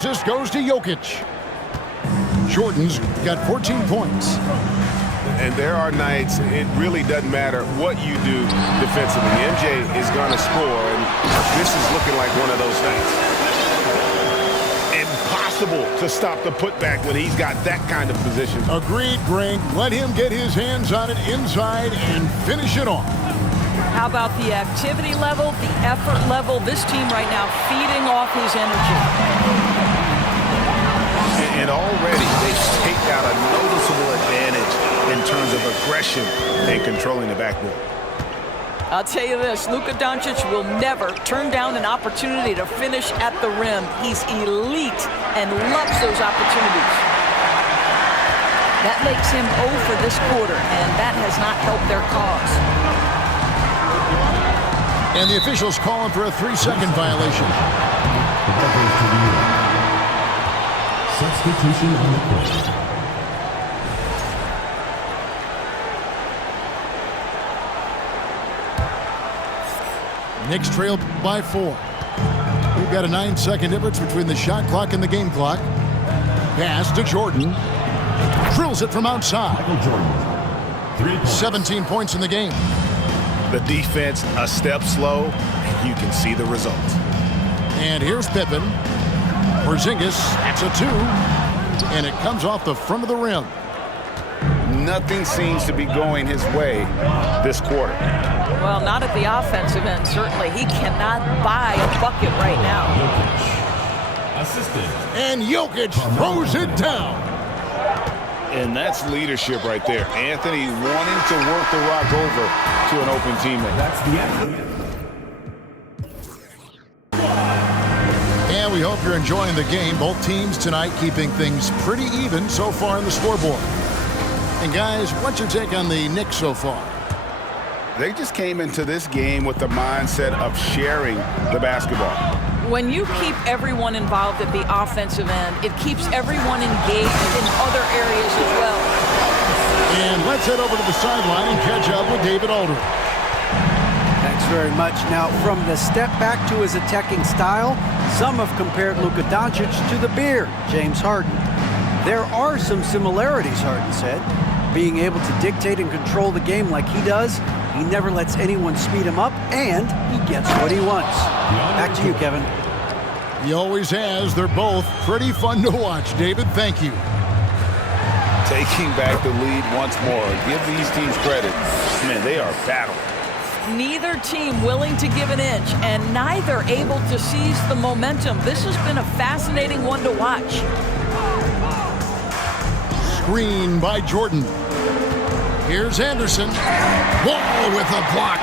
This goes to Jokic. Jordan's got 14 points. And there are nights it really doesn't matter what you do defensively. MJ is going to score, and this is looking like one of those nights. Impossible to stop the putback when he's got that kind of position. Agreed, Greg. Let him get his hands on it inside and finish it off. How about the activity level, the effort level? This team right now feeding off his energy. And already they've staked out a noticeable advantage in terms of aggression and controlling the backboard. I'll tell you this, Luka Doncic will never turn down an opportunity to finish at the rim. He's elite and loves those opportunities. That makes him 0 for this quarter, and that has not helped their cause. And the officials calling for a 3-second violation. Substitution on the court. Knicks trail by 4. We've got a 9-second difference between the shot clock and the game clock. Pass to Jordan. Drills it from outside. Michael Jordan. 17 points in the game. The defense a step slow, and you can see the result. And here's Pippen. Porzingis, it's a 2. And it comes off the front of the rim. Nothing seems to be going his way this quarter. Well, not at the offensive end, certainly. He cannot buy a bucket right now. Assistant. And Jokic throws it down. And that's leadership right there. Anthony wanting to work the rock over to an open teammate. That's the end. And we hope you're enjoying the game. Both teams tonight keeping things pretty even so far in the scoreboard. And guys, what's your take on the Knicks so far? They just came into this game with the mindset of sharing the basketball. When you keep everyone involved at the offensive end, it keeps everyone engaged in other areas as well. And let's head over to the sideline and catch up with David Aldridge. Thanks very much. Now, from the step back to his attacking style, some have compared Luka Doncic to the Beard, James Harden. There are some similarities, Harden said. Being able to dictate and control the game like he does, he never lets anyone speed him up, and he gets what he wants. Back to you, Kevin. He always has. They're both pretty fun to watch. David, thank you. Taking back the lead once more. Give these teams credit. Man, they are battling. Neither team willing to give an inch, and neither able to seize the momentum. This has been a fascinating one to watch. Screen by Jordan. Here's Anderson. Wall with a block.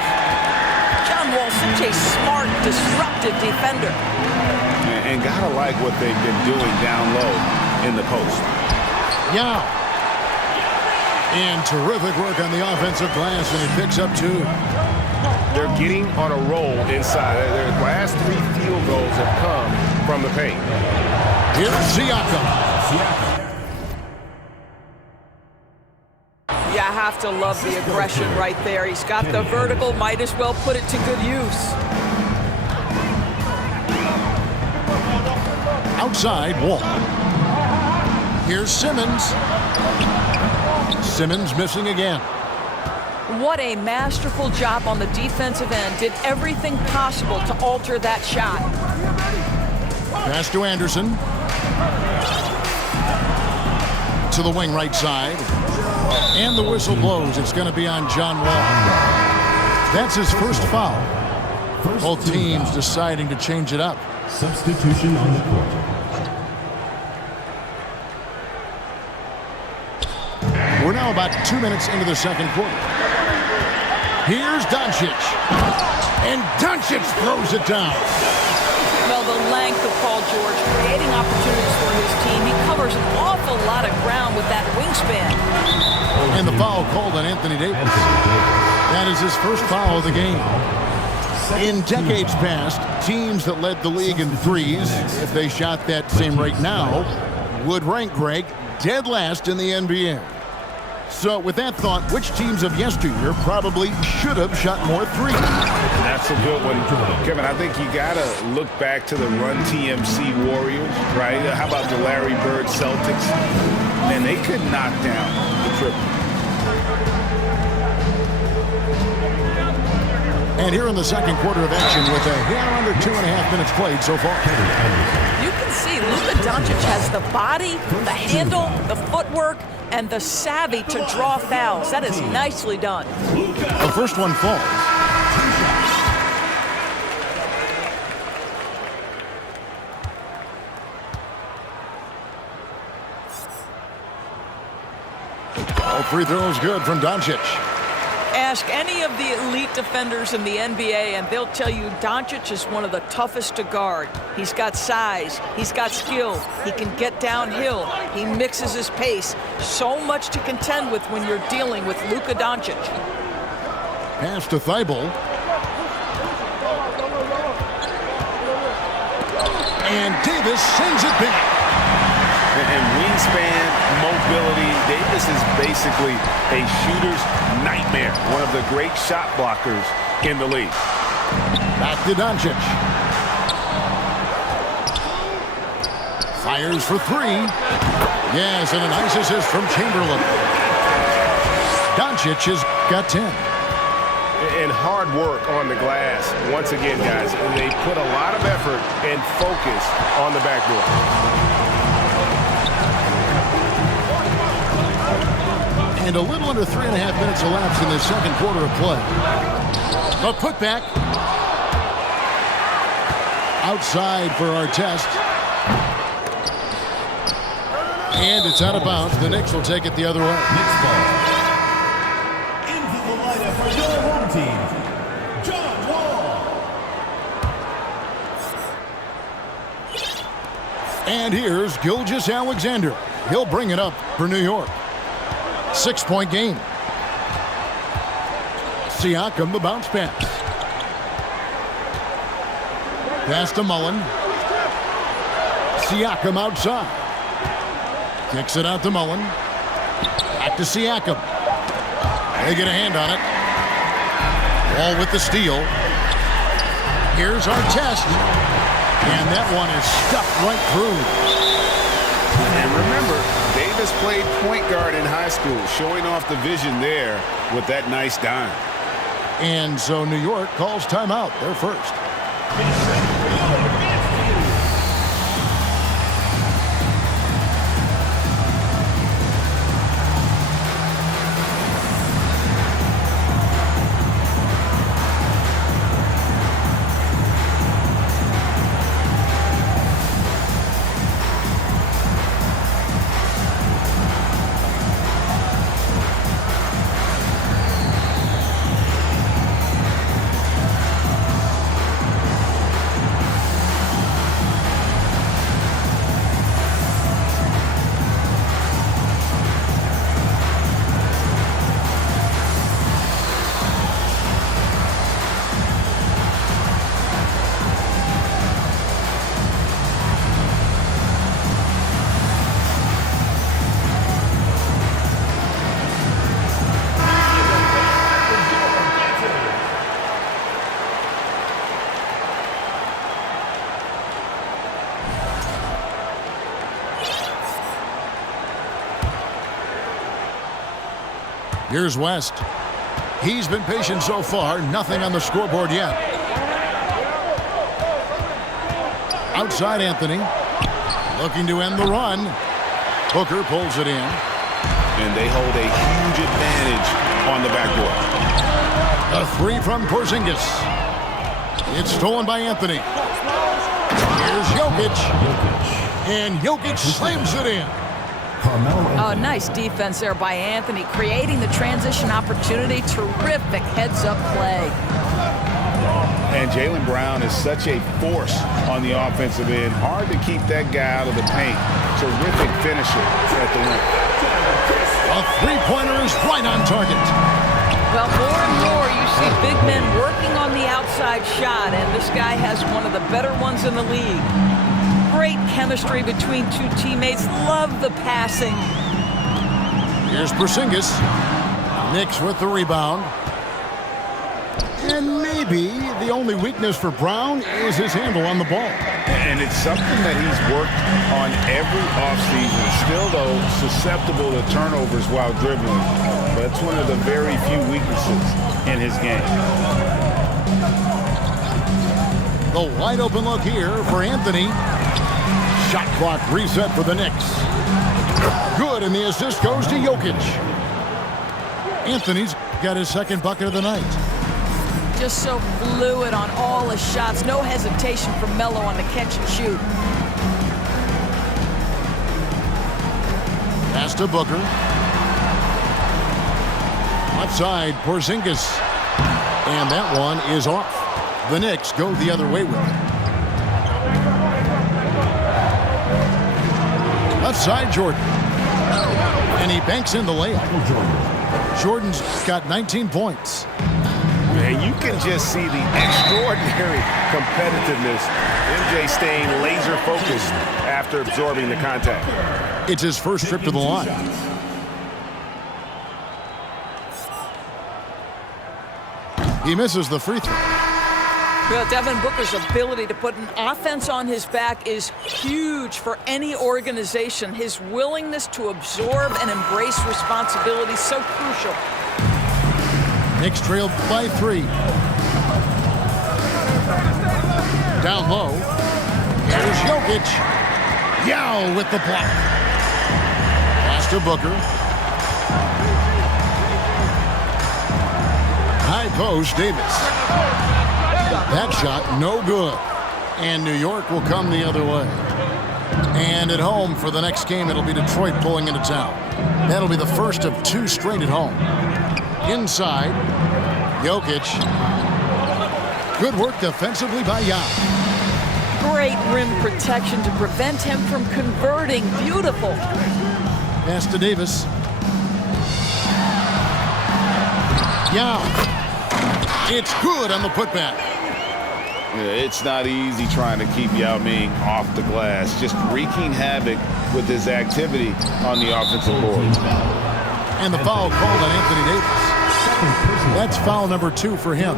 John Wall, such a smart, disruptive defender. And gotta like what they've been doing down low in the post. Yao. And terrific work on the offensive glass, and he picks up 2. They're getting on a roll inside. Their last 3 field goals have come from the paint. Here's Siakam. You have to love the aggression right there. He's got the vertical, might as well put it to good use. Outside, Wall. Here's Simmons. Simmons missing again. What a masterful job on the defensive end. Did everything possible to alter that shot. Pass to Anderson. To the wing right side. And the whistle blows. It's going to be on John Wall. That's his first foul. Both teams deciding to change it up. Substitution on the court. We're now about 2 minutes into the second quarter. Here's Doncic. And Doncic throws it down. Well, the length of Paul George, creating opportunities for his team. He covers an awful lot of ground with that wingspan. And the foul called on Anthony Davis. That is his first foul of the game. In decades past, teams that led the league in threes, if they shot that same rate now, would rank, Greg, dead last in the NBA. So with that thought, which teams of yesteryear probably should have shot more threes? That's a good one, Kevin. I think you got to look back to the Run TMC Warriors, right? How about the Larry Bird Celtics? Man, they could knock down the triple. And here in the second quarter of action with a hair under 2.5 minutes played so far. You can see Luka Doncic has the body, the handle, the footwork, and the savvy to draw fouls. That is nicely done. The first one falls. All free throws good from Doncic. Ask any of the elite defenders in the NBA, and they'll tell you Doncic is one of the toughest to guard. He's got size. He's got skill. He can get downhill. He mixes his pace. So much to contend with when you're dealing with Luka Doncic. Pass to Thibault. And Davis sends it back. And wingspan, mobility, Davis is basically a shooter's nightmare. One of the great shot blockers in the league. Back to Doncic. Fires for three. Yes, and a nice assist from Chamberlain. Doncic has got 10. And hard work on the glass. Once again, guys, they put a lot of effort and focus on the backboard. And a little under 3.5 minutes elapsed in the second quarter of play. A putback. Outside for Artest. And it's out of bounds. The Knicks will take it the other way. Knicks ball. Into the lineup for your home team, John Wall. And here's Gilgeous-Alexander. He'll bring it up for New York. 6-point game. Siakam, the bounce pass. Pass to Mullen. Siakam outside. Kicks it out to Mullen. Back to Siakam. They get a hand on it. Wall with the steal. Here's Artest. And that one is stuffed right through. And remember, Davis played point guard in high school, showing off the vision there with that nice dime. And so New York calls timeout. They're first. Here's West. He's been patient so far. Nothing on the scoreboard yet. Outside Anthony. Looking to end the run. Booker pulls it in. And they hold a huge advantage on the backboard. A three from Porzingis. It's stolen by Anthony. Here's Jokic. And Jokic slams it in. Oh, nice defense there by Anthony, creating the transition opportunity. Terrific heads-up play. And Jaylen Brown is such a force on the offensive end. Hard to keep that guy out of the paint. Terrific finisher at the rim. A three-pointer is right on target. Well, more and more you see big men working on the outside shot, and this guy has one of the better ones in the league. Great chemistry between two teammates. Love the passing. Here's Porzingis. Knicks with the rebound. And maybe the only weakness for Brown is his handle on the ball. And it's something that he's worked on every offseason. Still, though, susceptible to turnovers while dribbling. But it's one of the very few weaknesses in his game. The wide open look here for Anthony. Shot clock reset for the Knicks. Good, and the assist goes to Jokic. Anthony's got his second bucket of the night. Just so fluid on all his shots. No hesitation for Melo on the catch and shoot. Pass to Booker. Left side, Porzingis. And that one is off. The Knicks go the other way with it. Left side, Jordan. And he banks in the layup. Jordan's got 19 points. And you can just see the extraordinary competitiveness. MJ staying laser focused after absorbing the contact. It's his first trip to the line. He misses the free throw. Well, Devin Booker's ability to put an offense on his back is huge for any organization. His willingness to absorb and embrace responsibility is so crucial. Knicks trailed by 3. Down low. Here's Jokic. Yao with the block. Pass to Booker. High post, Davis. That shot, no good. And New York will come the other way. And at home for the next game, it'll be Detroit pulling into town. That'll be the first of 2 straight at home. Inside, Jokic. Good work defensively by Yao. Great rim protection to prevent him from converting. Beautiful. Pass to Davis. Yao. It's good on the putback. Yeah, it's not easy trying to keep Yao Ming off the glass. Just wreaking havoc with his activity on the offensive board. And the foul called on Anthony Davis. That's foul number 2 for him.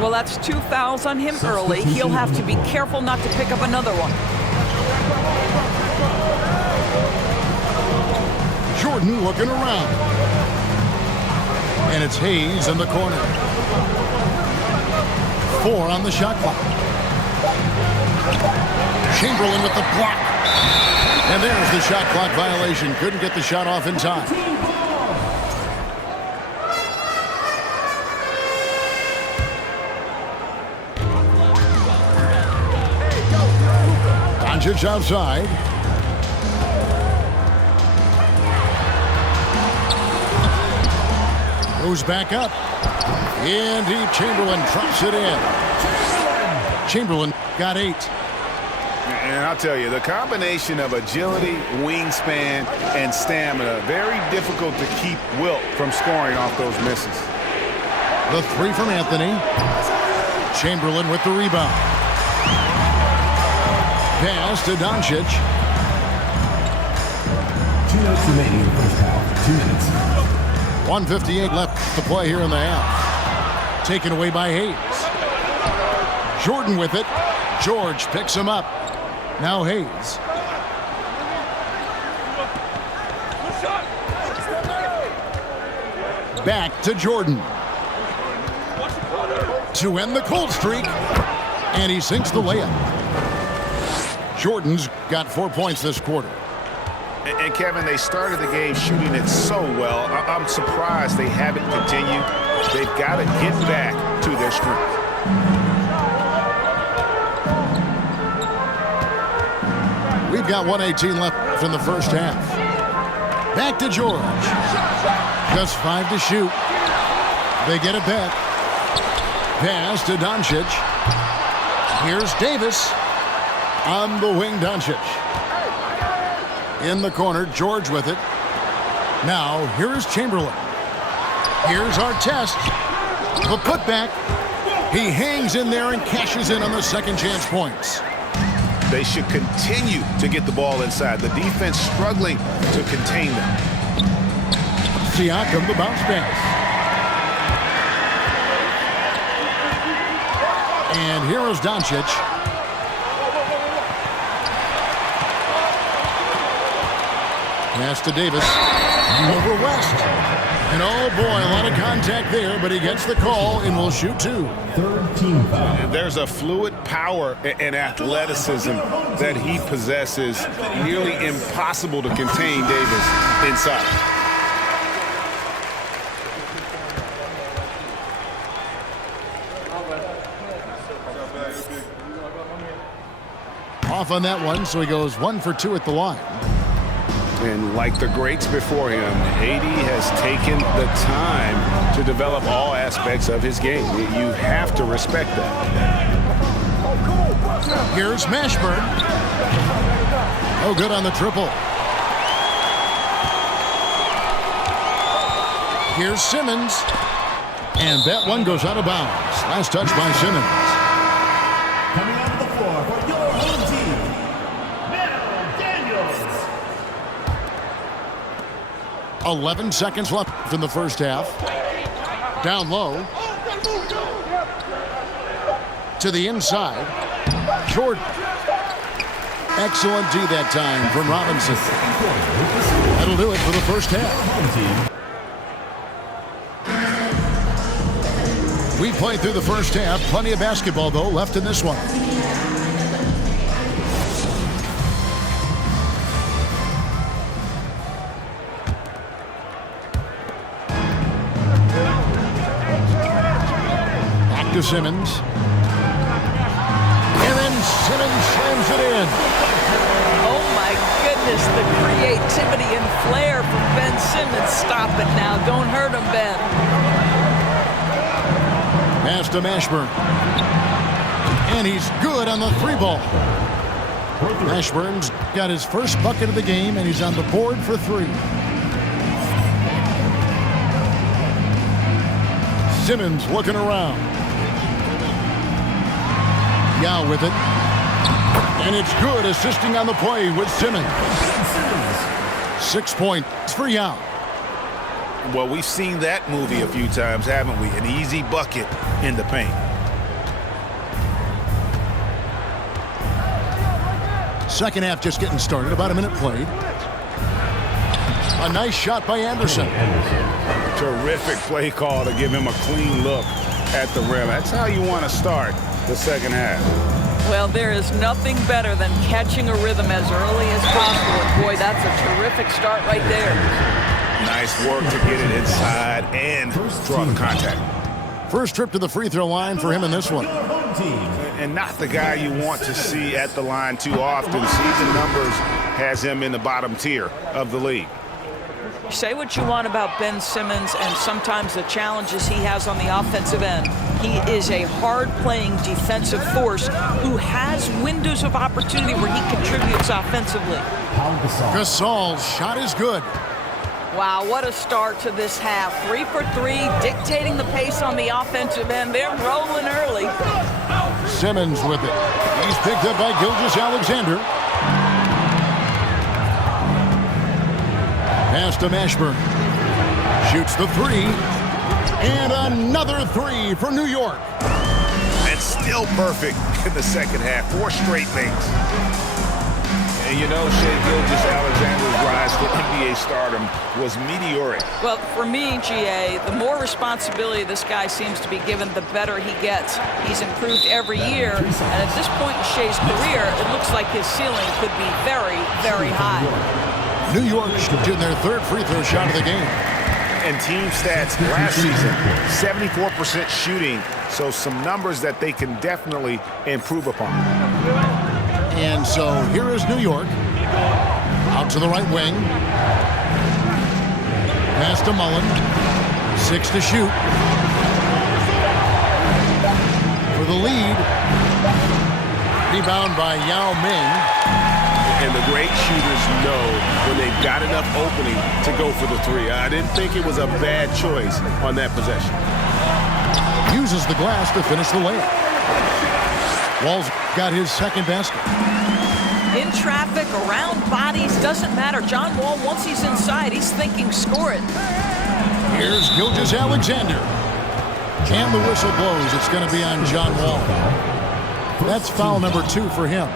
Well, that's 2 fouls on him early. He'll have to be careful not to pick up another one. Jordan looking around. And it's Hayes in the corner. 4 on the shot clock. Chamberlain with the block. And there's the shot clock violation. Couldn't get the shot off in time. Doncic outside. Goes back up. In deep, Chamberlain drops it in. Chamberlain got 8. And I'll tell you, the combination of agility, wingspan, and stamina, very difficult to keep Wilt from scoring off those misses. The 3 from Anthony. Chamberlain with the rebound. Pass to Doncic. 2 minutes remaining in the first half. 2 minutes. 1:58 left to play here in the half. Taken away by Hayes. Jordan with it. George picks him up. Now Hayes. Back to Jordan. To end the cold streak. And he sinks the layup. Jordan's got 4 points this quarter. And Kevin, they started the game shooting it so well. I'm surprised they haven't continued. They've got to get back to their strength. We've got 1:18 left in the first half. Back to George. Just 5 to shoot. They get it back. Pass to Doncic. Here's Davis. On the wing, Doncic. In the corner, George with it. Now, here is Chamberlain. Here's Artest. The putback. He hangs in there and cashes in on the second chance points. They should continue to get the ball inside. The defense struggling to contain them. Siakam, the bounce pass. And here is Doncic. Pass to Davis. Over West. And oh boy, a lot of contact there, but he gets the call and will shoot two. Third team foul. There's a fluid power and athleticism that he possesses. Nearly impossible to contain Davis inside. Off on that one, so he goes 1 for 2 at the line. And like the greats before him, AD has taken the time to develop all aspects of his game. You have to respect that. Here's Mashburn. Oh, good on the triple. Here's Simmons. And that one goes out of bounds. Last touch by Simmons. Coming onto the floor for your home team, Daniels. 11 seconds left in the first half. Down low. To the inside. Jordan. Excellent D that time from Robinson. That'll do it for the first half. We played through the first half. Plenty of basketball, though, left in this one. Back to Simmons. And then Simmons slams it in. Oh, my goodness, the creativity and flair from Ben Simmons. Stop it now. Don't hurt him, Ben. Pass to Mashburn. And he's good on the three ball. Mashburn's got his first bucket of the game, and he's on the board for 3. Simmons looking around. Yao with it. And it's good, assisting on the play with Simmons. 6 points for Yao. Well, we've seen that movie a few times, haven't we? An easy bucket in the paint. Second half just getting started. About a minute played. A nice shot by Anderson. Terrific play call to give him a clean look at the rim. That's how you want to start the second half. Well, there is nothing better than catching a rhythm as early as possible. And boy, that's a terrific start right there. Nice work to get it inside and draw the contact. First trip to the free throw line for him in this one. And not the guy you want to see at the line too often. Season numbers has him in the bottom tier of the league. Say what you want about Ben Simmons and sometimes the challenges he has on the offensive end. He is a hard-playing defensive force who has windows of opportunity where he contributes offensively. Gasol's shot is good. Wow, what a start to this half. 3 for 3, dictating the pace on the offensive end. They're rolling early. Simmons with it. He's picked up by Gilgeous-Alexander. Pass to Mashburn. Shoots the 3. And another 3 for New York. And still perfect in the second half. 4 straight makes. And you know, Shai Gilgeous-Alexander's rise to NBA stardom was meteoric. Well, for me, GA, the more responsibility this guy seems to be given, the better he gets. He's improved every year, and at this point in Shai's career, it looks like his ceiling could be very, very high. New York shooting their third free throw shot of the game. And team stats last season, 74% shooting, so some numbers that they can definitely improve upon. And so here is New York. Out to the right wing. Pass to Mullen. 6 to shoot. For the lead. Rebound by Yao Ming. And the great shooters know when they've got enough opening to go for the 3. I didn't think it was a bad choice on that possession. Uses the glass to finish the layup. Wall's got his second basket. In traffic, around bodies, doesn't matter. John Wall, once he's inside, he's thinking score it. Here's Gilgeous-Alexander. And the whistle blows. It's going to be on John Wall. That's foul number 2 for him.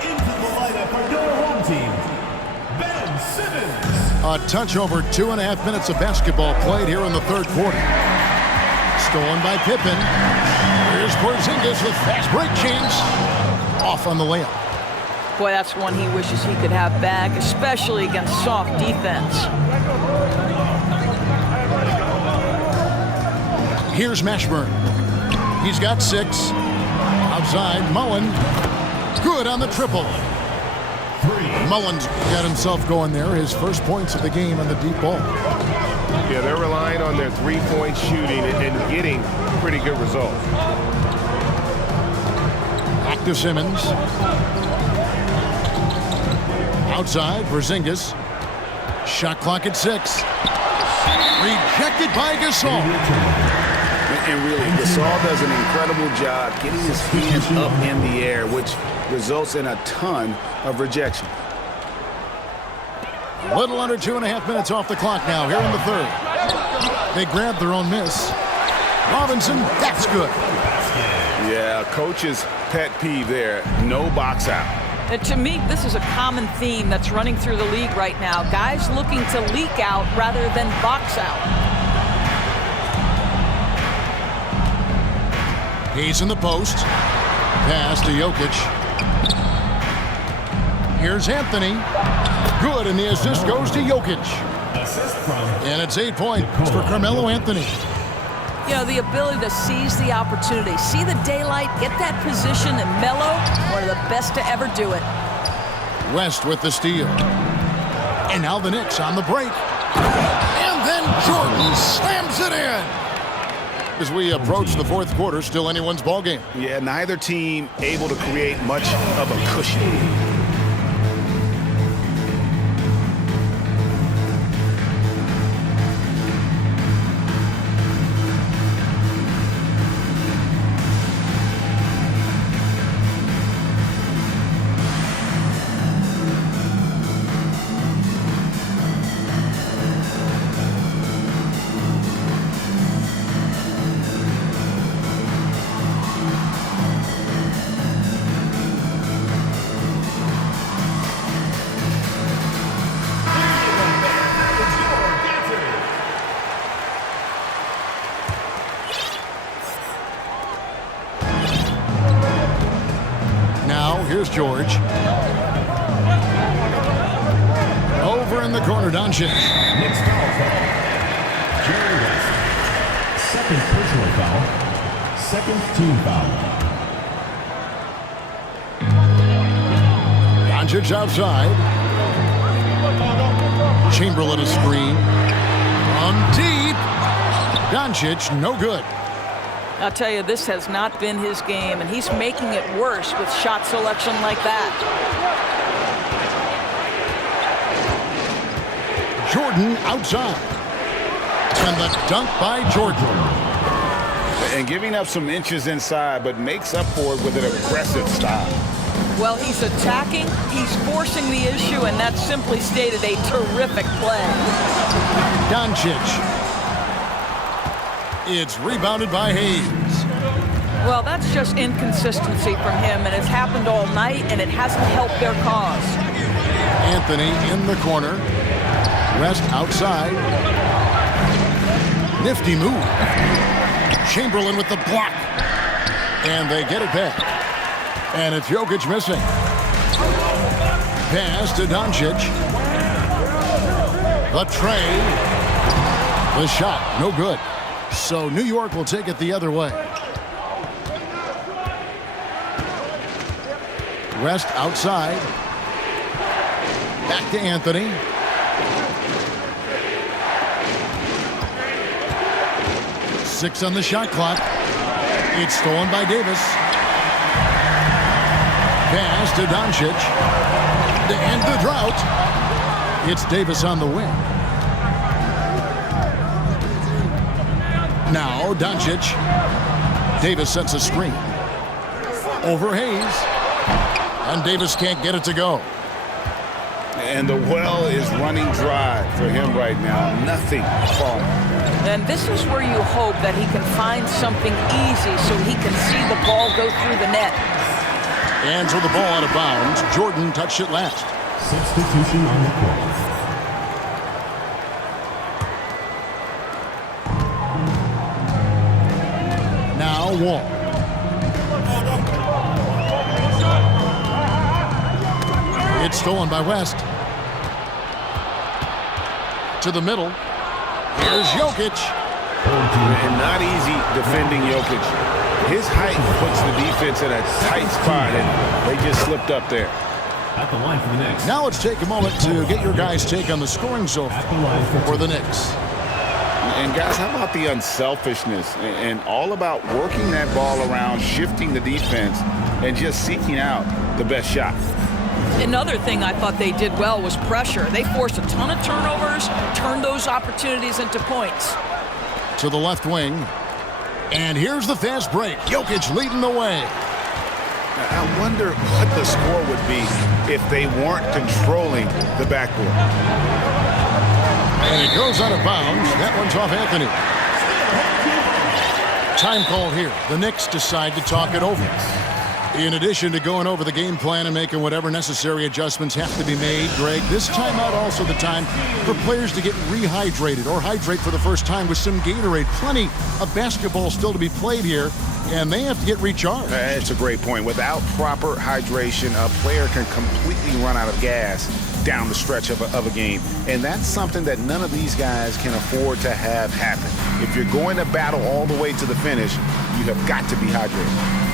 Into the lineup for your home team, Ben Simmons. A touch over 2.5 minutes of basketball played here in the third quarter. Stolen by Pippen. Here's Porzingis with fast break chance. Off on the layup. Boy, that's one he wishes he could have back, especially against soft defense. Here's Mashburn. He's got 6. Outside, Mullen. Good on the triple. Mullen's got himself going there. His first points of the game on the deep ball. Yeah, they're relying on their three-point shooting and getting pretty good results. Back to Simmons. Outside, Porzingis. Shot clock at 6. Rejected by Gasol. And really, Gasol does an incredible job getting his hands up in the air, which results in a ton of rejection. A little under 2.5 minutes off the clock now here in the third. They grabbed their own miss. Robinson, that's good. Yeah, coach's pet peeve there, no box out. And to me, this is a common theme that's running through the league right now. Guys looking to leak out rather than box out. He's in the post. Pass to Jokic. Here's Anthony. Good, and the assist goes to Jokic. And it's 8 points for Carmelo Anthony. You know, the ability to seize the opportunity, see the daylight, get that position, and Melo, one of the best to ever do it. West with the steal. And now the Knicks on the break. And then Jordan slams it in. As we approach the fourth quarter, still anyone's ball game. Yeah, neither team able to create much of a cushion. Here's George. Over in the corner, Doncic. Knicks foul. Jerry West. Second personal foul. Second team foul. Doncic outside. Chamberlain a screen. From deep. Doncic, no good. I'll tell you, this has not been his game, and he's making it worse with shot selection like that. Jordan outside. And the dunk by Jordan. And giving up some inches inside, but makes up for it with an aggressive style. Well, he's attacking, he's forcing the issue, and that's simply stated a terrific play. Doncic. It's rebounded by Hayes. Well, that's just inconsistency from him, and it's happened all night, and it hasn't helped their cause. Anthony in the corner. West outside. Nifty move. Chamberlain with the block. And they get it back. And it's Jokic missing. Pass to Doncic. The tray. The shot, no good. So New York will take it the other way. West outside. Back to Anthony. Six on the shot clock. It's stolen by Davis. Pass to Doncic. To end the drought. It's Davis on the wing. Now Doncic. Davis sets a screen. Over Hayes. And Davis can't get it to go. And the well is running dry for him right now. Nothing falling. And this is where you hope that he can find something easy so he can see the ball go through the net. And so the ball out of bounds. Jordan touched it last. Substitution on the court. Now Wall. It's stolen by West. To the middle. Here's Jokic. And not easy defending Jokic. His height puts the defense in a tight spot, and they just slipped up there. At the line for the Knicks. Now let's take a moment to get your guys' take on the scoring so far for the Knicks. And guys, how about the unselfishness and all about working that ball around, shifting the defense, and just seeking out the best shot. Another thing I thought they did well was pressure. They forced a ton of turnovers, turned those opportunities into points. To the left wing. And here's the fast break. Jokic leading the way. I wonder what the score would be if they weren't controlling the backboard. And it goes out of bounds. That one's off Anthony. Time called here. The Knicks decide to talk it over. In addition to going over the game plan and making whatever necessary adjustments have to be made, Greg, this timeout also the time for players to get rehydrated or hydrate for the first time with some Gatorade. Plenty of basketball still to be played here, and they have to get recharged. It's a great point. Without proper hydration, a player can completely run out of gas down the stretch of a game. And that's something that none of these guys can afford to have happen. If you're going to battle all the way to the finish, you have got to be hydrated.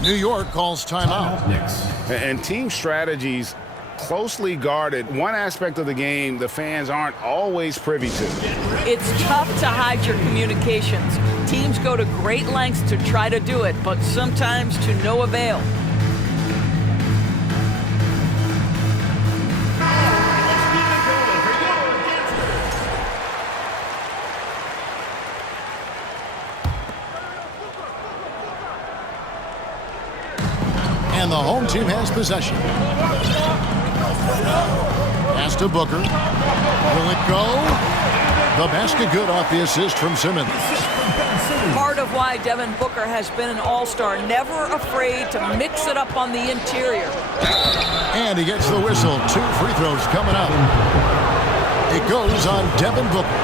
New York calls timeout. And team strategies closely guarded. One aspect of the game the fans aren't always privy to. It's tough to hide your communications. Teams go to great lengths to try to do it, but sometimes to no avail. And the home team has possession. Pass to Booker. Will it go? The basket good off the assist from Simmons. Part of why Devin Booker has been an all-star, never afraid to mix it up on the interior. And he gets the whistle. 2 free throws coming up. It goes on Devin Booker.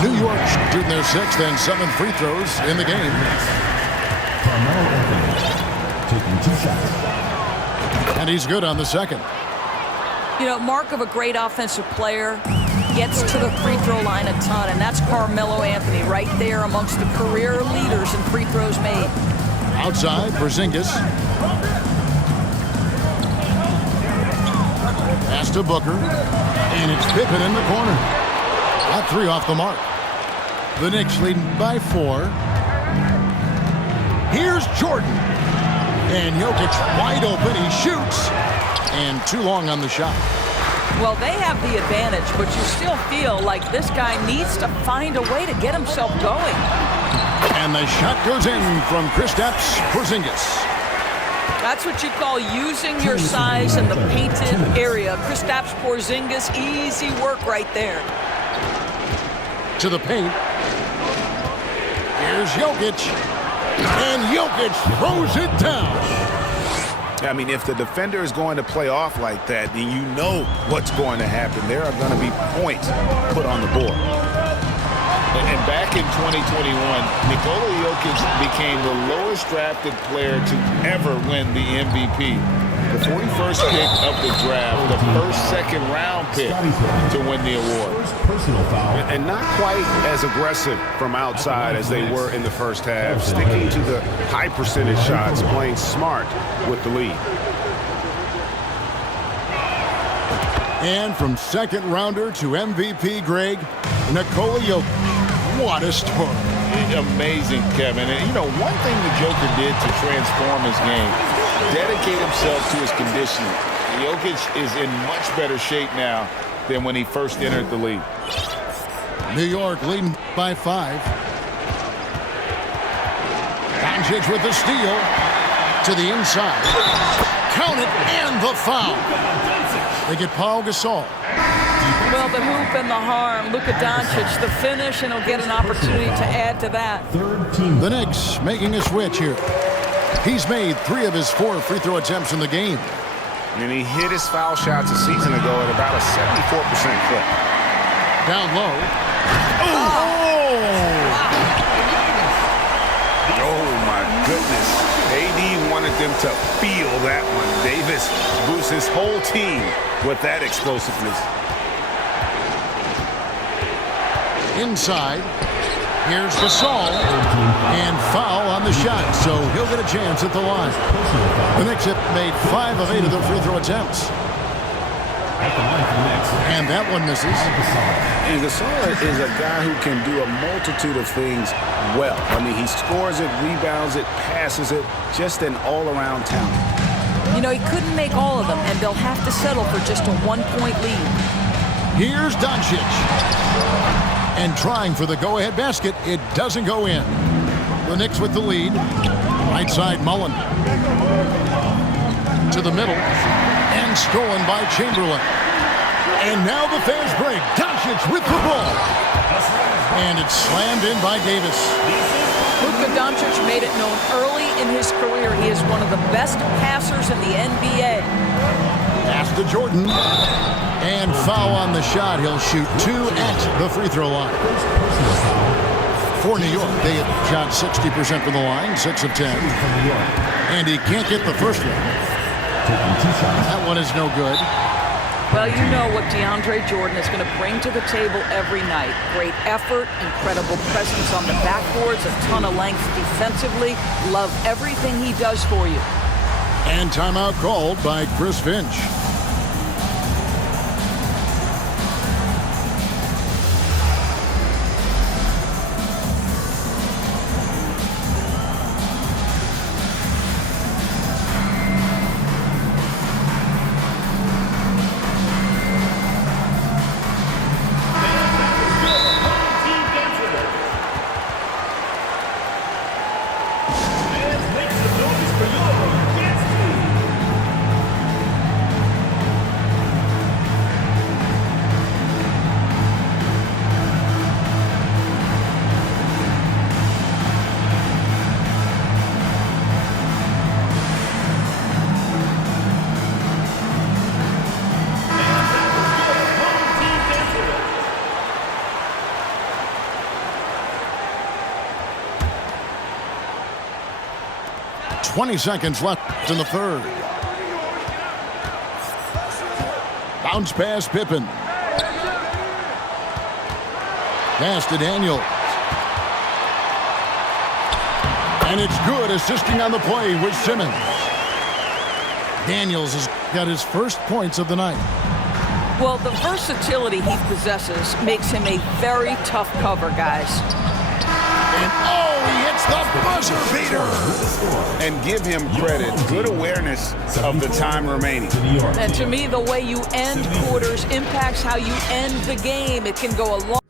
New York shooting their 6th and 7th free throws in the game. Taking 2 shots. And he's good on the 2nd. You know, mark of a great offensive player, gets to the free throw line a ton, and that's Carmelo Anthony right there amongst the career leaders in free throws made. Outside, Porzingis. Pass to Booker. And it's Pippen in the corner. Got 3 off the mark. The Knicks leading by 4. Here's Jordan. And Jokic wide open. He shoots. And too long on the shot. Well, they have the advantage, but you still feel like this guy needs to find a way to get himself going. And the shot goes in from Kristaps Porzingis. That's what you call using your size in the painted area. Kristaps Porzingis, easy work right there. To the paint. Here's Jokic. And Jokic throws it down. I mean, if the defender is going to play off like that, then you know what's going to happen. There are going to be points put on the board. And back in 2021, Nikola Jokic became the lowest drafted player to ever win the MVP. The 41st pick of the draft, the first second-round pick to win the award. And not quite as aggressive from outside as they were in the first half, sticking to the high percentage shots, playing smart with the lead. And from second rounder to MVP, Greg, Nikola Jokic. What a story. Amazing, Kevin. And, you know, one thing the Joker did to transform his game, dedicate himself to his conditioning. Jokic is in much better shape now than when he first entered the league. New York leading by 5. Doncic with the steal to the inside. Count it, and the foul. They get Paul Gasol. Well, the hoop and the harm. Luka Doncic, the finish, and he'll get an opportunity to add to that. The Knicks making a switch here. He's made 3 of his 4 free throw attempts in the game. And he hit his foul shots a season ago at about a 74% clip. Down low. Oh, my goodness. AD wanted them to feel that one. Davis boosts his whole team with that explosiveness. Inside. Here's Gasol. And foul on the shot, so he'll get a chance at the line. The Knicks have made 5 of 8 of their free throw attempts. And that one misses. And Gasol is a guy who can do a multitude of things well. I mean, he scores it, rebounds it, passes it, just an all-around talent. You know, he couldn't make all of them, and they'll have to settle for just a 1-point lead. Here's Doncic. And trying for the go-ahead basket, it doesn't go in. The Knicks with the lead. Right side, Mullen. To the middle. And stolen by Chamberlain. And now the fans break. Doncic with the ball. And it's slammed in by Davis. Luka Doncic made it known early in his career he is one of the best passers in the NBA. Pass to Jordan. And foul on the shot. He'll shoot 2 at the free throw line. For New York, they have shot 60% from the line, 6 of 10. And he can't get the first one. That one is no good. Well, you know what DeAndre Jordan is going to bring to the table every night. Great effort, incredible presence on the backboards, a ton of length defensively. Love everything he does for you. And timeout called by Chris Finch. .20 seconds left in the third. Bounce pass, Pippen. Pass to Daniels. And it's good, assisting on the play with Simmons. Daniels has got his first points of the night. Well, the versatility he possesses makes him a very tough cover, guys. And he hits the buzzer beater. And give him credit. Good awareness of the time remaining. And to me, the way you end quarters impacts how you end the game. It can go a long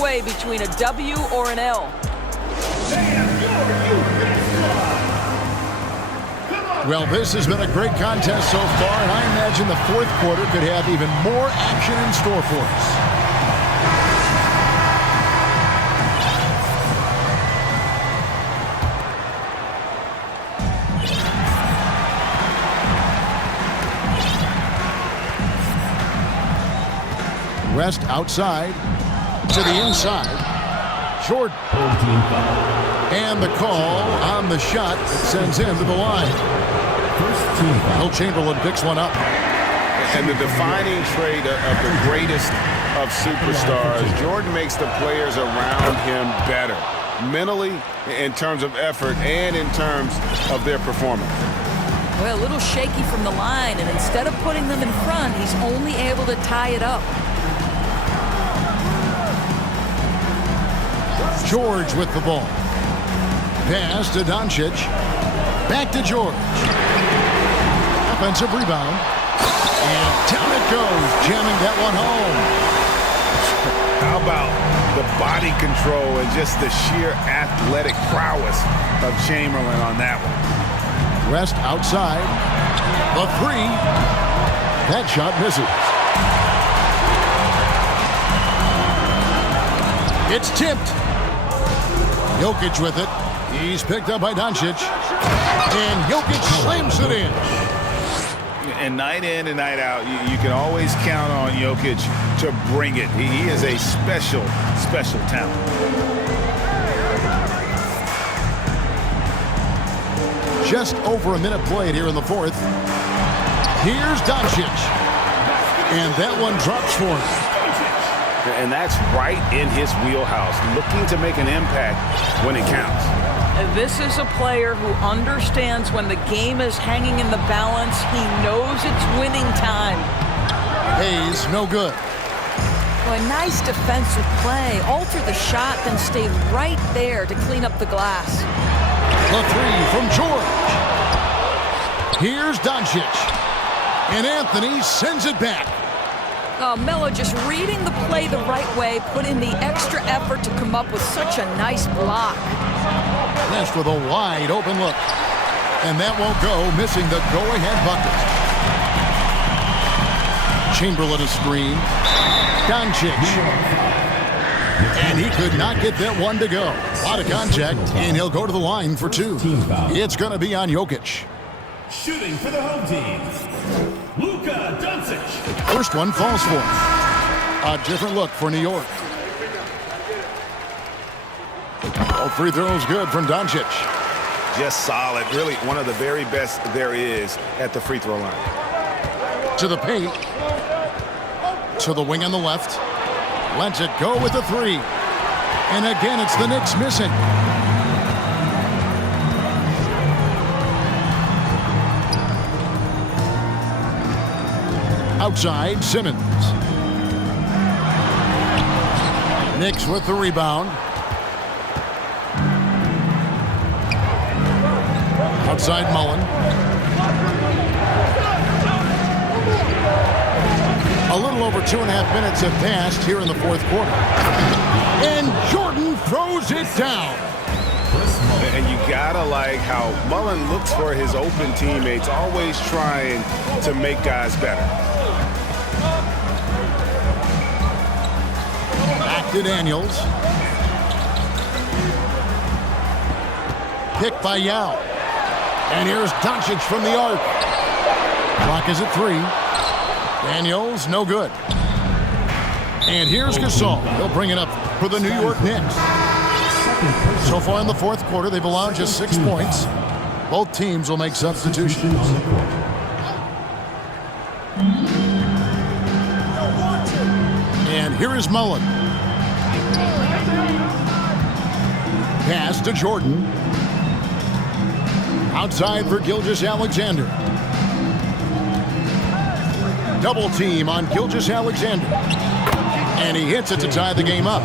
way between a W or an L. Well, this has been a great contest so far, and I imagine the fourth quarter could have even more action in store for us. West outside. To the inside. Jordan. Home team foul. And the call on the shot that sends him to the line. First team foul. Will Chamberlain picks one up. And the defining trait of the greatest of superstars, Jordan makes the players around him better, mentally, in terms of effort, and in terms of their performance. Well, a little shaky from the line, and instead of putting them in front, he's only able to tie it up. George with the ball. Pass to Doncic. Back to George. Offensive rebound. And down it goes, jamming that one home. How about the body control and just the sheer athletic prowess of Chamberlain on that one? Rest outside. The three. That shot misses. It's tipped. Jokic with it. He's picked up by Doncic. And Jokic slams it in. And night in and night out, you can always count on Jokic to bring it. He is a special, special talent. Just over a minute played here in the fourth. Here's Doncic. And that one drops for him. And that's right in his wheelhouse, looking to make an impact when it counts. This is a player who understands when the game is hanging in the balance. He knows it's winning time. Hayes, no good. Well, a nice defensive play. Alter the shot, then stay right there to clean up the glass. The three from George. Here's Doncic. And Anthony sends it back. Melo just reading the play the right way, put in the extra effort to come up with such a nice block. Rest with a wide open look. And that won't go, missing the go-ahead bucket. Chamberlain a screen. Doncic. And he could not get that one to go. A lot of contact, and he'll go to the line for two. It's going to be on Jokic. Shooting for the home team, Luka Doncic. First one falls for him. A different look for New York. All free throws good from Doncic. Just solid. Really one of the very best there is at the free throw line. To the paint. To the wing on the left. Lets it go with the three. And again, it's the Knicks missing. Outside, Simmons. Knicks with the rebound. Outside Mullen. A little over 2.5 minutes have passed here in the fourth quarter. And Jordan throws it down. And you gotta like how Mullen looks for his open teammates, always trying to make guys better. Back to Daniels. Pick by Yao. And here's Doncic from the arc. Clock is at 3. Daniels, no good. And here's Gasol. He'll bring it up for the New York Knicks. So far in the fourth quarter, they've allowed just 6 points. Both teams will make substitutions. And here is Mullen. Pass to Jordan. Outside for Gilgeous-Alexander. Double team on Gilgeous-Alexander. And he hits it to tie the game up.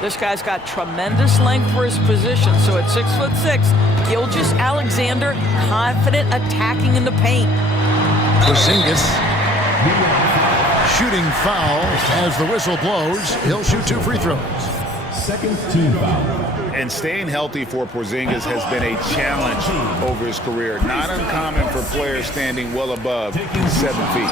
This guy's got tremendous length for his position. So at 6'6", Gilgeous-Alexander confident attacking in the paint. Porzingis shooting foul as the whistle blows. He'll shoot 2 free throws. Second team foul. And staying healthy for Porzingis has been a challenge over his career. Not uncommon for players standing well above 7 feet.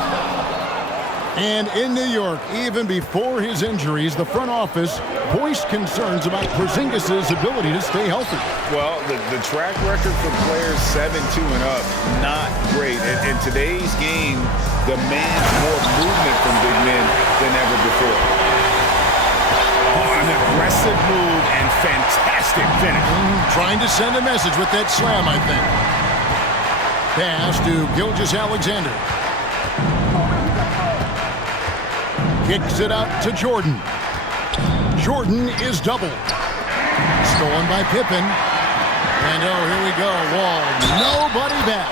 And in New York, even before his injuries, the front office voiced concerns about Porzingis' ability to stay healthy. Well, the track record for players 7'2" and up, not great. In today's game, demands more movement from big men than ever before. Oh, and that aggressive move and fantastic finish. Trying to send a message with that slam, I think. Pass to Gilgeous-Alexander. Kicks it out to Jordan. Jordan is doubled. Stolen by Pippen. And oh, here we go. Wall. Nobody back.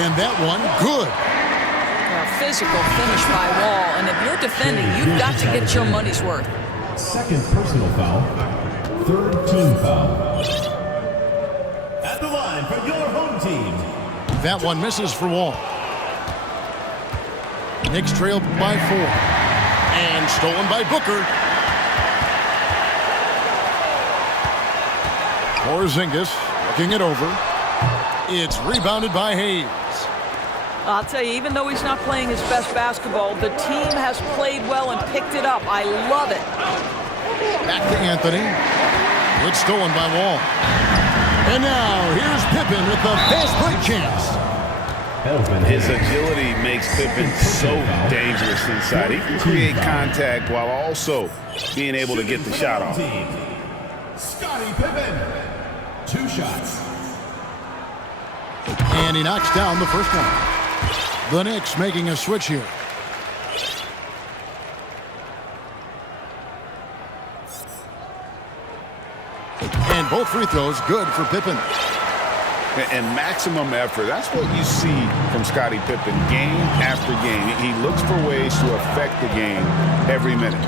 And that one, good. A physical finish by Wall. And if you're defending, you've got to get your money's worth. Second personal foul. Third team foul. At the line for your home team. That one misses for Wall. Knicks trailed by 4. And stolen by Booker. Porzingis looking it over. It's rebounded by Hayes. I'll tell you, even though he's not playing his best basketball, the team has played well and picked it up. I love it. Back to Anthony. It's stolen by Wall. And now here's Pippen with the fast break chance. His agility makes Pippen so dangerous inside. He can create contact while also being able to get the shot off. Scottie Pippen. 2 shots. And he knocks down the first one. The Knicks making a switch here. And both free throws good for Pippen. And maximum effort. That's what you see from Scottie Pippen game after game. He looks for ways to affect the game every minute.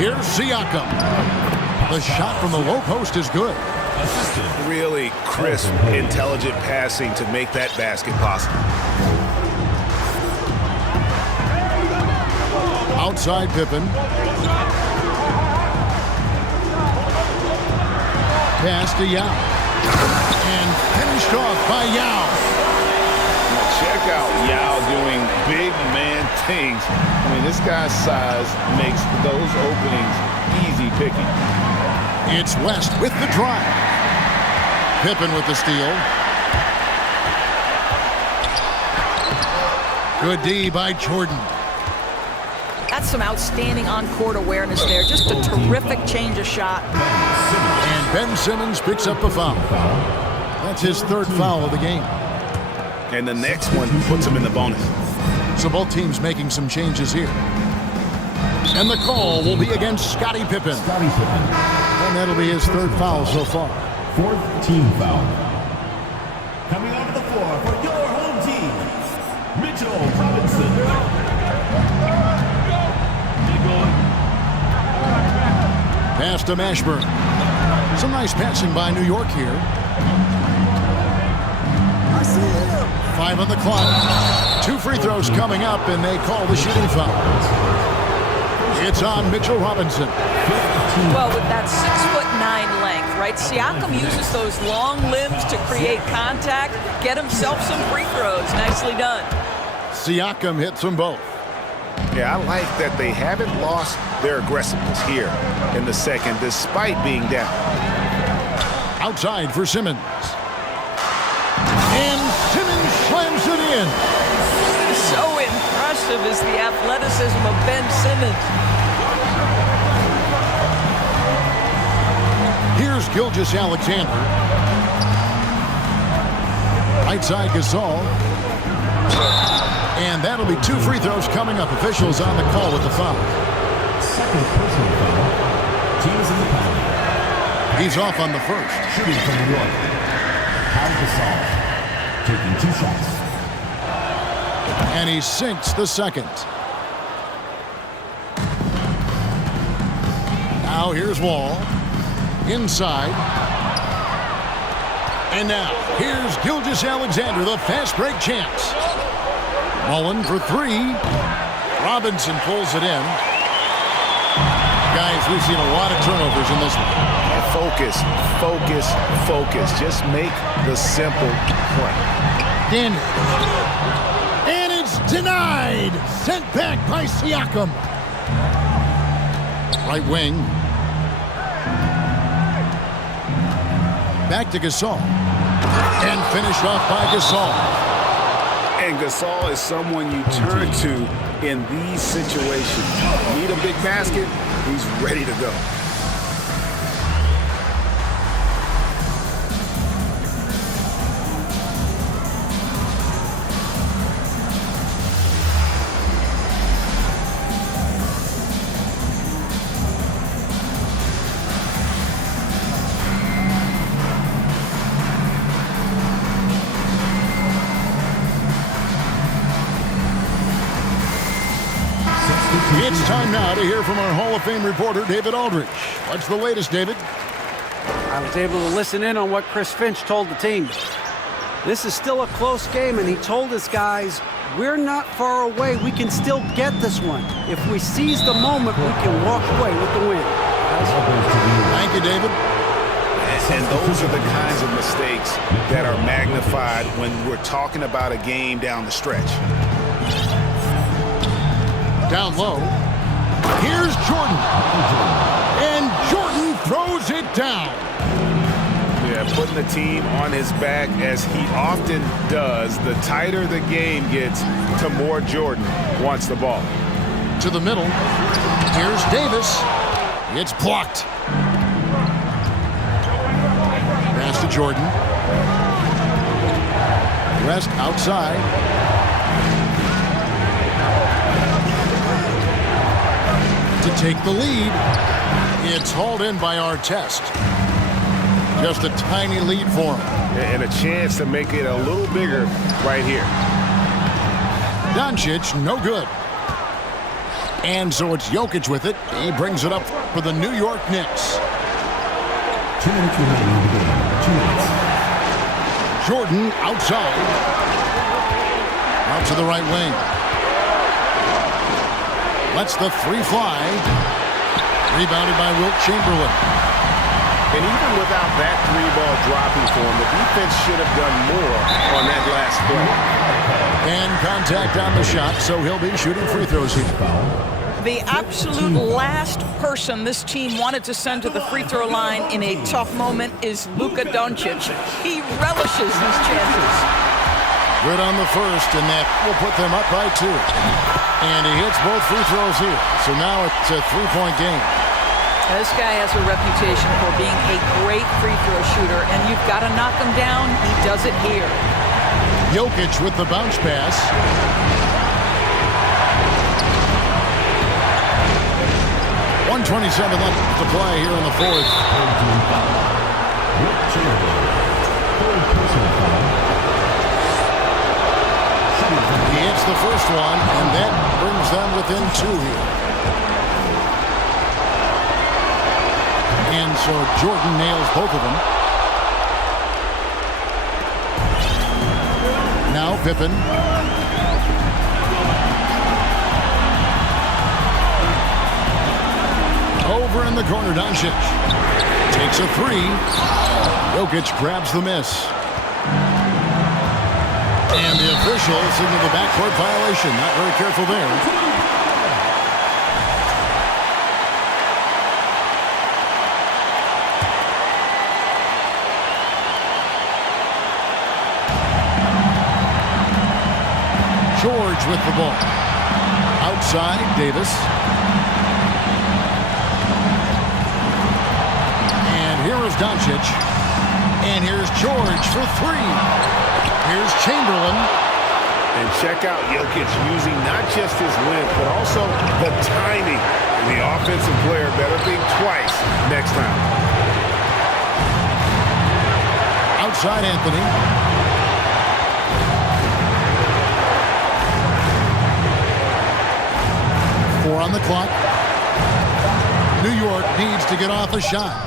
Here's Siakam. The shot from the low post is good. Really crisp, intelligent passing to make that basket possible. Outside Pippen. Pass to Yao. And finished off by Yao. Now check out Yao doing big man things. I mean, this guy's size makes those openings easy picking. It's West with the drive. Pippen with the steal. Good D by Jordan. That's some outstanding on-court awareness there. Just a terrific change of shot. And Ben Simmons picks up a foul. That's his 3rd foul of the game. And the next one puts him in the bonus. So both teams making some changes here. And the call will be against Scottie Pippen. Scottie Pippen. And that'll be his 3rd foul so far. 4th team foul. Coming onto the floor for your home team, Mitchell Robinson. Pass to Mashburn. Some nice passing by New York here. 5 on the clock. 2 free throws coming up, and they call the shooting foul. It's on Mitchell Robinson. Well, with that 6'9" length, right? Siakam uses those long limbs to create contact, get himself some free throws. Nicely done. Siakam hits them both. Yeah, I like that they haven't lost their aggressiveness here in the second, despite being down. Outside for Simmons. And Simmons slams it in. So impressive is the athleticism of Ben Simmons. Here's Gilgeous-Alexander. Right side Gasol. And that'll be 2 free throws coming up. Officials on the call with the foul. Second personal foul. Teams in the penalty. He's off on the first. Shooting from New York. Gasol taking 2 shots. And he sinks the second. Now here's Wall. Inside. And now here's Gilgeous-Alexander, the fast break chance. Mullen for 3. Robinson pulls it in. Guys, we've seen a lot of turnovers in this one. Focus, focus, focus. Just make the simple play. Daniel. And it's denied. Sent back by Siakam. Right wing. Back to Gasol. And finished off by Gasol. And Gasol is someone you turn to in these situations. Need a big basket, he's ready to go. It's time now to hear from our Hall of Fame reporter, David Aldridge. What's the latest, David? I was able to listen in on what Chris Finch told the team. This is still a close game, and he told his guys, we're not far away. We can still get this one. If we seize the moment, we can walk away with the win. Thank you, David. And those are the kinds of mistakes that are magnified when we're talking about a game down the stretch. Down low. Here's Jordan. And Jordan throws it down. Yeah, putting the team on his back as he often does. The tighter the game gets, the more Jordan wants the ball. To the middle. Here's Davis. It's blocked. Pass to Jordan. Rest outside. To take the lead. It's hauled in by Artest. Just a tiny lead for him. And a chance to make it a little bigger right here. Doncic, no good. And so it's Jokic with it. He brings it up for the New York Knicks. 2 minutes remaining in the game. 2 minutes. Jordan outside. Out to the right wing. Lets the three fly. Rebounded by Wilt Chamberlain. And even without that three-ball dropping for him, the defense should have done more on that last play. And contact on the shot, so he'll be shooting free throws here. The absolute last person this team wanted to send to the free throw line in a tough moment is Luka Doncic. He relishes these chances. Good on the first, and that will put them up by 2. And he hits both free throws here. So now it's a 3-point game. This guy has a reputation for being a great free throw shooter, and you've got to knock him down. He does it here. Jokic with the bounce pass. 1:27 left to play here in the fourth. He hits the first one, and that brings them within 2 here. And so Jordan nails both of them. Now Pippen. Over in the corner, Doncic takes a 3. Jokic grabs the miss. And the official signaled the backcourt violation. Not very careful there. George with the ball. Outside, Davis. And here is Doncic. And here's George for 3. Here's Chamberlain. And check out Jokic using not just his length, but also the timing. And the offensive player better think twice next time. Outside Anthony. Four on the clock. New York needs to get off a shot.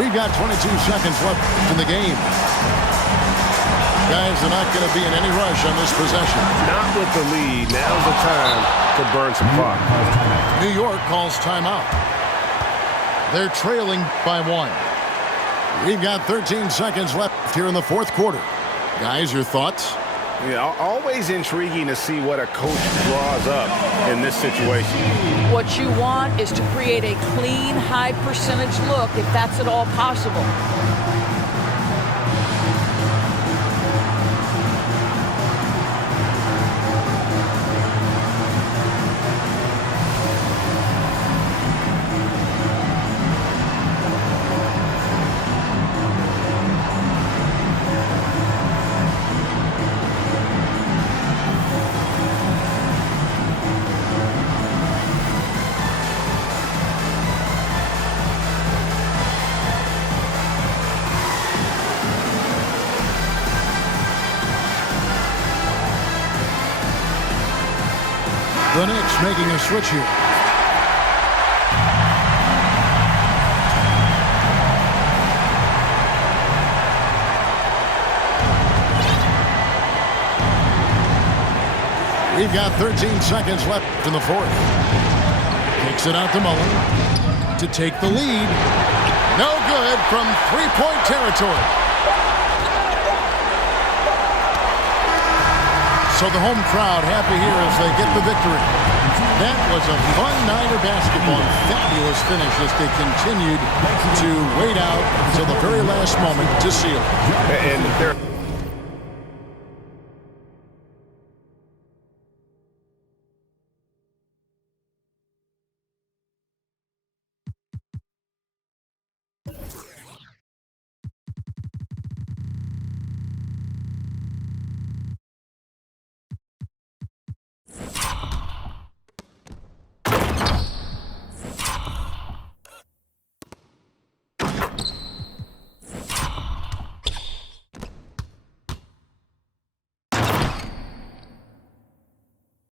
We've got 22 seconds left in the game. Guys are not going to be in any rush on this possession. Not with the lead. Now's the time to burn some clock. New York calls timeout. They're trailing by 1. We've got 13 seconds left here in the fourth quarter. Guys, your thoughts? Yeah, always intriguing to see what a coach draws up in this situation. What you want is to create a clean, high percentage look if that's at all possible. The Knicks making a switch here. We've got 13 seconds left in the fourth. Kicks it out to Mullen to take the lead. No good from three-point territory. So the home crowd happy here as they get the victory. That was a fun night of basketball. Fabulous finish as they continued to wait out until the very last moment to seal. And they're